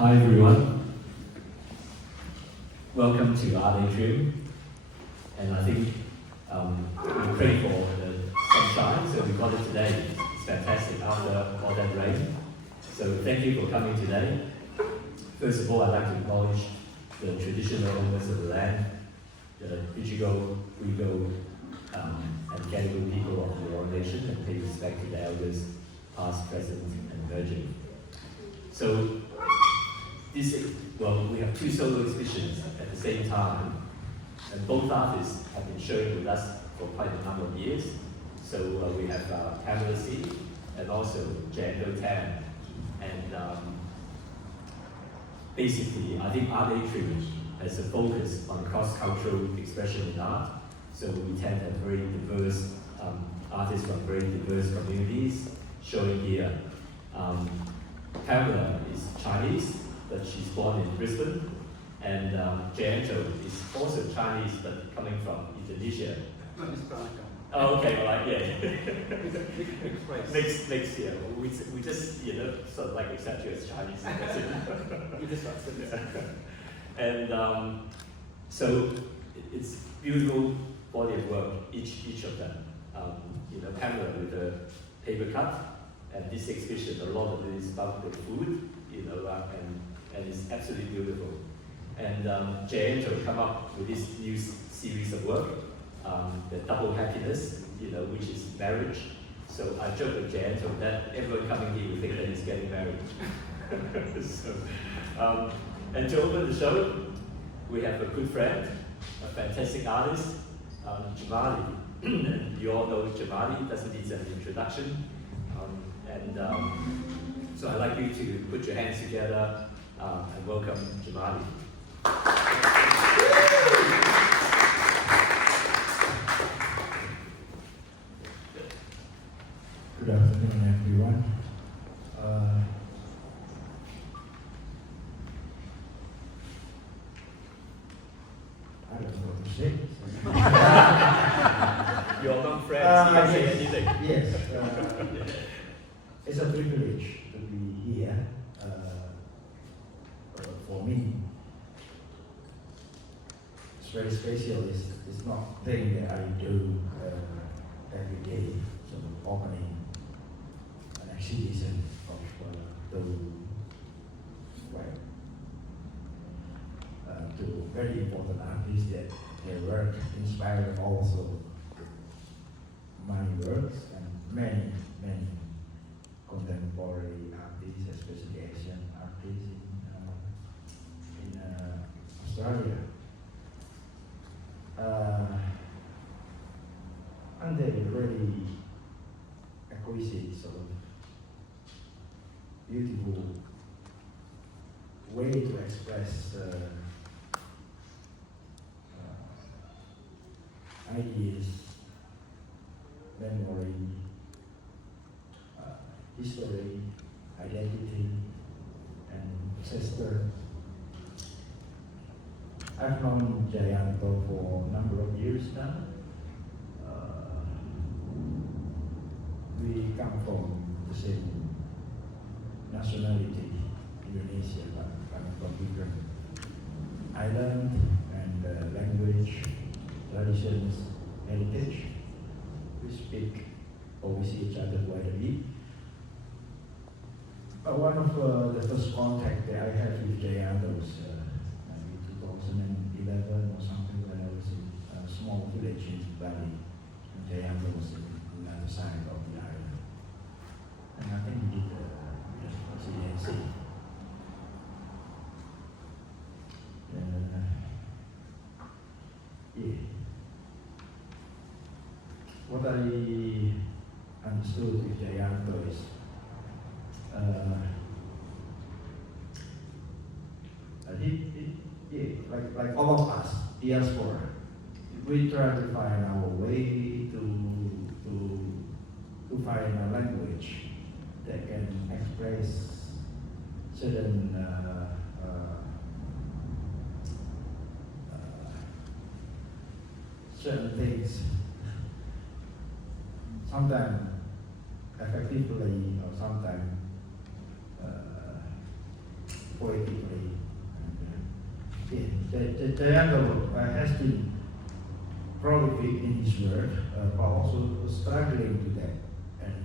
Hi everyone, welcome to Atrium, and I think we prayed for the sunshine, so we got it today. It's fantastic after all that rain. So thank you for coming today. First of all, I'd like to acknowledge the traditional owners of the land, the Pichigo, Uyghur, and Gadigal people of the Eora Nation, and pay respect to the elders, past, present, and emerging. So, we have two solo exhibitions at the same time, and both artists have been showing with us for quite a number of years. So we have Pamela and also Jayanto. And basically, I think Atrium has a focus on cross-cultural expression in art. So we tend to have very diverse artists from very diverse communities showing here. Pamela is Chinese, but she's born in Brisbane, and Jayanto is also Chinese, but coming from Indonesia. Oh, okay, all right, yeah. Next year, we just sort of like accept you as Chinese. That's it. And so it's beautiful body of work, each of them. Pamela with a paper cut, and this exhibition, a lot of it is about the food, and it's absolutely beautiful. And Jayanto come up with this new series of work, the double happiness, which is marriage. So I joke with Jayanto that everyone coming here will think that he's getting married. And to open the show, we have a good friend, a fantastic artist, Jumaadi. You all know Jumaadi, doesn't need an introduction. So I'd like you to put your hands together and welcome Jumaadi. Good afternoon, everyone. I don't know what to say. You're not friends, you can say Yes. anything. Yes. It's a privilege to be here for me. It's very special. It's not a thing that I do every day. So opening an exhibition of two very important artists that their work inspired also my works and many contemporary artists, especially Asian artists in Australia. And they really exquisite, sort of beautiful way to express ideas, memory, history, identity, and ancestor. I've known Jayanto for a number of years now. We come from the same nationality, Indonesia, but coming from different island and language, traditions, heritage. We speak or we see each other quite a bit. One of the first contact that I had with Jayanto was maybe 2011 or something, when I was in a small village in Bali, and Jayanto was on the other side of the island. And I think we did a residency. What I understood with Jayanto is like all of us, diaspora, we try to find our way to find a language that can express certain certain things, sometimes effectively or sometimes poetically. Jayanto has been prolific in his work, but also struggling to that. And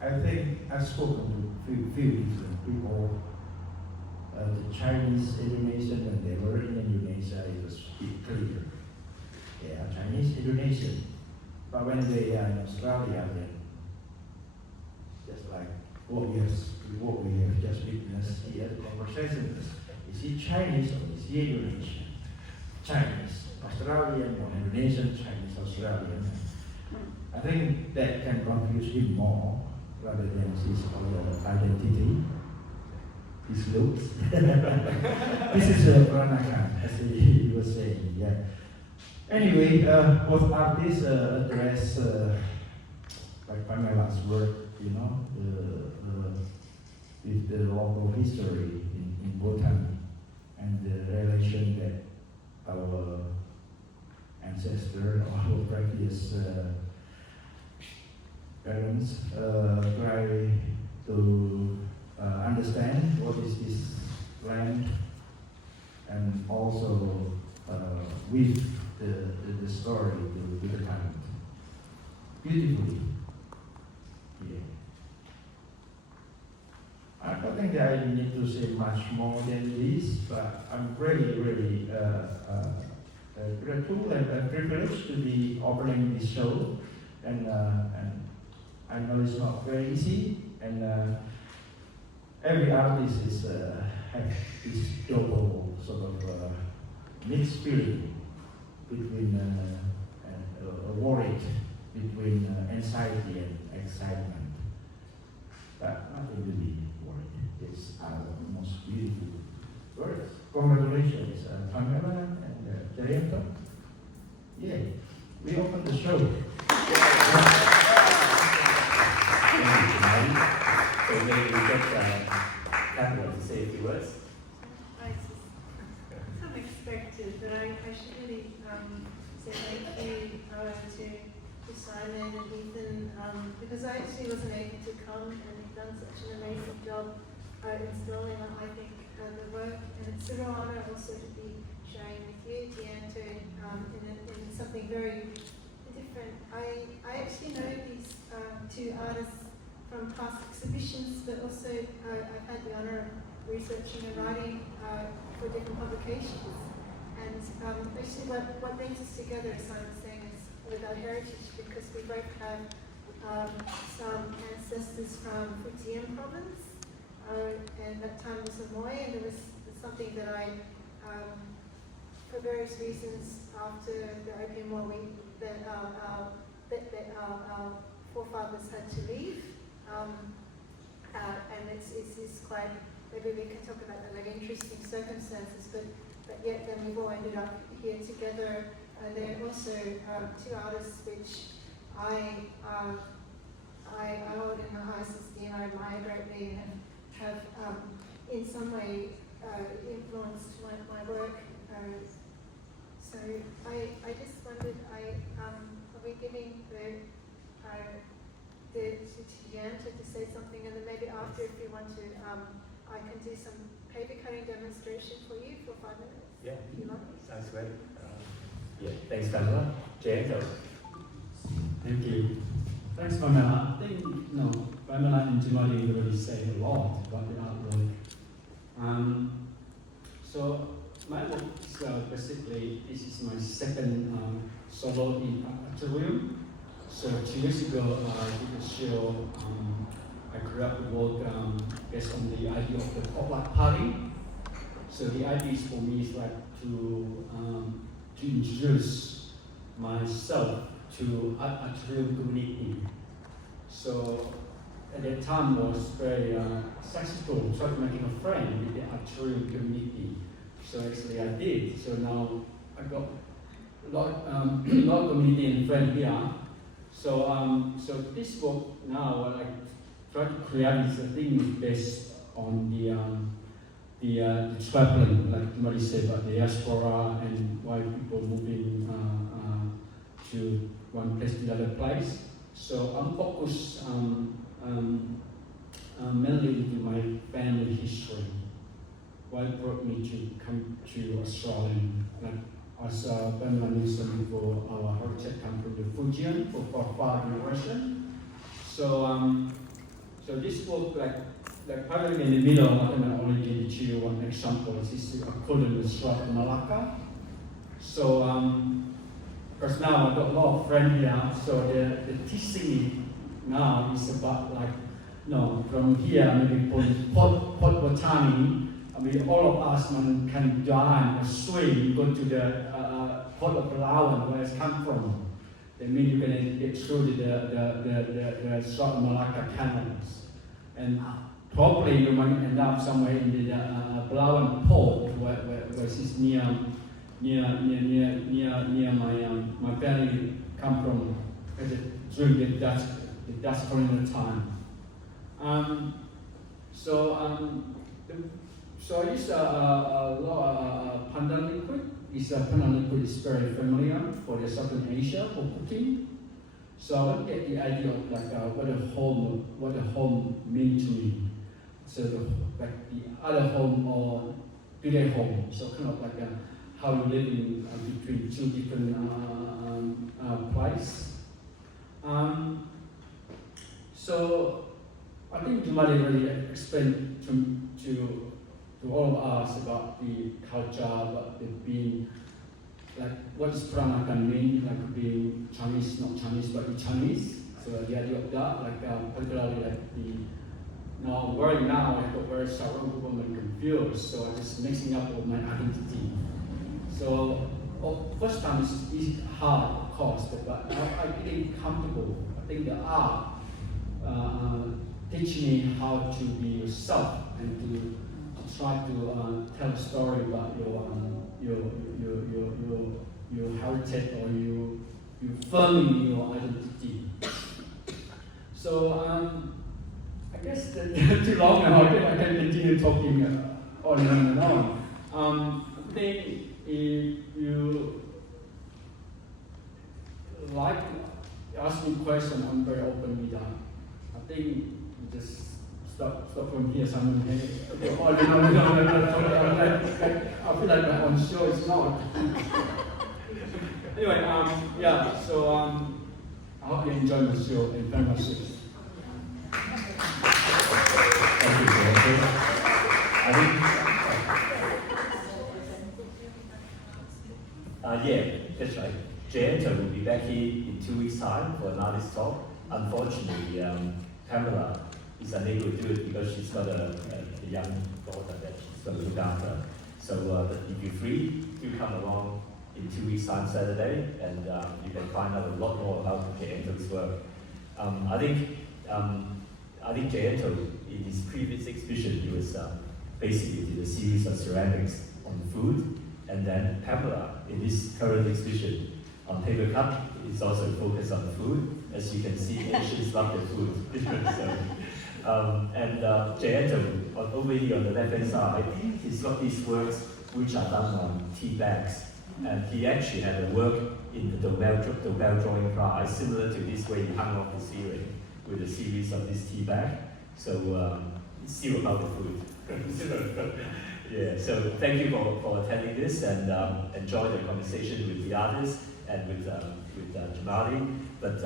I think I've spoken to few different people. The Chinese Indonesian, when they were in Indonesia, it was clear. They are Chinese Indonesian. But when they are in Australia, then just like what we have just witnessed here, the conversation is he Chinese or is he Indonesian? Chinese, Australian or Indonesian, Chinese, Australian. I think that can confuse him more rather than his identity, his looks. This is Peranakan, as he was saying. Yeah. Anyway, both artists address like Pamela's work, you know, with the local history in Bhutan and the relation that our ancestors or our previous parents try to understand what is this land, and also with the story to the current. Beautifully. Yeah. I don't think that I need to say much more than this, but I'm really grateful and privileged to be opening this show, and I know it's not very easy, and every artist is have this double sort of mixed feeling between worried, between anxiety and excitement, but nothing to be worried. It's the most beautiful words. Congratulations, Pamela and Jayanto. Yeah, we opened the show. So maybe we get Pamela to say a few words. It's unexpected, but I should really say thank you to Simon and Ethan, because I actually wasn't able to come, and they've done such an amazing job installing, I think, the work, and it's a real honor also to be sharing with you, Jayanto, in something very different. I actually know these two artists from past exhibitions, but also I've had the honor of researching and writing for different publications. And actually what brings us together, as I was saying, is with our heritage, because we both have some ancestors from Fujian province, and that time was Amoy, and it was something that I, for various reasons, after the Opium War, that our forefathers had to leave. And it's quite, maybe we can talk about the like interesting circumstances, but yet then we've all ended up here together. And there are also two artists which I hold in the highest esteem. I admire greatly and have in some way influenced my work. So I just wondered, are we giving to Jayanto to say something, and then maybe after, if you want to, I can do some paper cutting demonstration for you for 5 minutes. Yeah, if you like. sounds great. Yeah, thanks, Pamela. Jayanto. Thank you. Thanks, Pamela. I think Pamela and Jumaadi already said a lot about the artwork. So my work is basically, this is my second solo in Atrium. So 2 years ago, I did a show. I created work based on the idea of the potluck party. So the idea is for me is like to introduce myself to Atrium community. So at that time was very successful, tried making a friend with the Atrium community. So actually I did. So now I got a lot of community and friends here. So this book now I try to create this thing based on the traveling, like Jumaadi said about the diaspora and why people moving to one place to the other place. So I'm focused mainly into my family history. what brought me to come to Australia. Like, as Pamela mentioned before, our heritage comes from the Fujian for far generation. So this book, like probably in the middle, I'm going to only give you one example. This is according to Surat Malacca. So, because now I've got a lot of friends here, so the teaching now is about from here, maybe Port Botany. I mean, all of us can dive or swim, go to the Port of Palawan, where it's come from. That means you're going to get through the Surat Malacca canals. And probably you might end up somewhere in the Palawan port, where it's near my family come from during the Dutch colonial time. So I use pandan liquid. Pandan liquid is very familiar for the Southern Asia for cooking. So I want to get the idea of what the home means to me. So the other home or bigger home. So kind of how you live in between two different places. So I think Jumaadi really explained to all of us about the culture, about the being, what does Peranakan mean, being Chinese, not Chinese, but Chinese. So the idea of that, particularly now I got very surrounded and confused, so I'm just mixing up with my identity. So first time is hard, of course, but now I'm getting comfortable. I think the art teach me how to be yourself and to try to tell a story about your heritage or you firming your identity. So I guess too long now. I can continue talking on and on. I think if you like ask me question, I'm very open with that. I think you just stop from here, Simon. Okay, no. I feel like my own show is not. Anyway, yeah. So I hope you enjoy my show and very much. Thank you, Jayanto. I think, yeah, that's right. Jayanto will be back here in 2 weeks' time for another talk. Unfortunately, Pamela is unable to do it because she's got a young daughter that she's going to look after. So, but if you're free, do come along in 2 weeks' time, Saturday, and you can find out a lot more about Jayanto's work. I think Jayanto, in his previous exhibition, he was basically did a series of ceramics on food, and then Pamela, in this current exhibition on paper cup, is also focused on food. As you can see, Asians love their food. And Jayanto, over here on the left-hand side, he's got these works which are done on tea bags, and he actually had a work in the Dobell Drawing Prize, similar to this way he hung off the ceiling with a series of this tea bag. So it's still about the food. Yeah, so thank you for attending this, and enjoy the conversation with the artists and with Jumaadi. But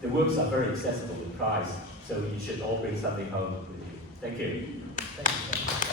the works are very accessible in price, so you should all bring something home with you. Thank you. Thank you.